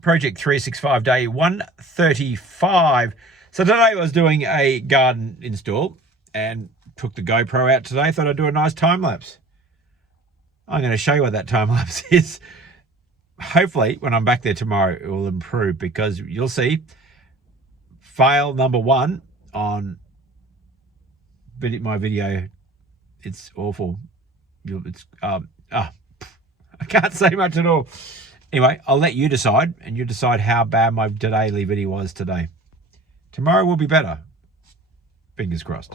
Project 365 day 135. So today I was doing a garden install and took the GoPro out today. Thought I'd do a nice time lapse. I'm going to show you what that time lapse is. Hopefully when I'm back there tomorrow it will improve, because you'll see fail number one on my video. It's awful. I can't say much at all. Anyway, I'll let you decide, and you decide how bad my daily video was today. Tomorrow will be better. Fingers crossed.